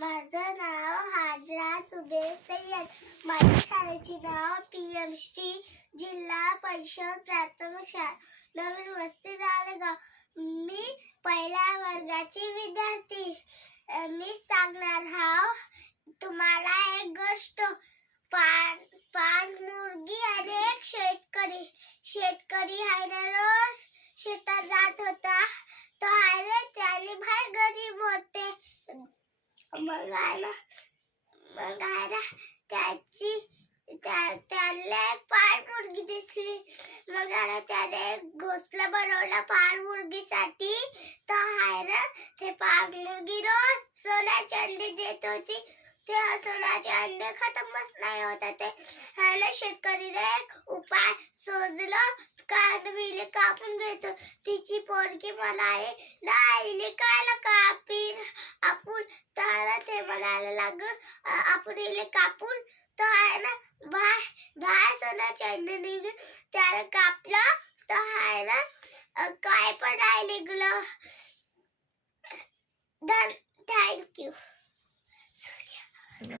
माझं नाव हाजरा जुबेर सय्यद. माझ्या शाळेचे नाव PMC जिल्हा परिषद प्राथमिक शाळा नवीन वस्ती राळेगाव. मी पहिल्या वर्गाची विद्यार्थी. मी सांगणार हाव तुम्हाला एक गोष्ट. पाच मुर्गी आणि एक शेतकरी. शेतकरी आहे ना रोज शेतात जात होता. तो आहे ना त्याने भाई गरीब होते. मग आहे ना त्याला एक पाच मुर्गी दिसली. मग आहे ना त्याने एक घोसला बनवला पाच मुर्गीसाठी. तर आहे ना ते पाच मुर्गी रोज सोन्याचे अंडे देत होती. ते सोन्याचे अंडे खतमच नाही होता. ते आहे ना शेतकरीने एक उपाय सोचलं. कांदविले कापून घेतो. तिची पोरगी म्हणाली नाही कायला कापीन आपण. तर ते म्हणायला लागलं आपण इले कापून. तर आहे ना बाय सोन्याचे अंडे निघून त्याला कापलं. तर आहे ना काय पण नाही निघलं. थँक्यू.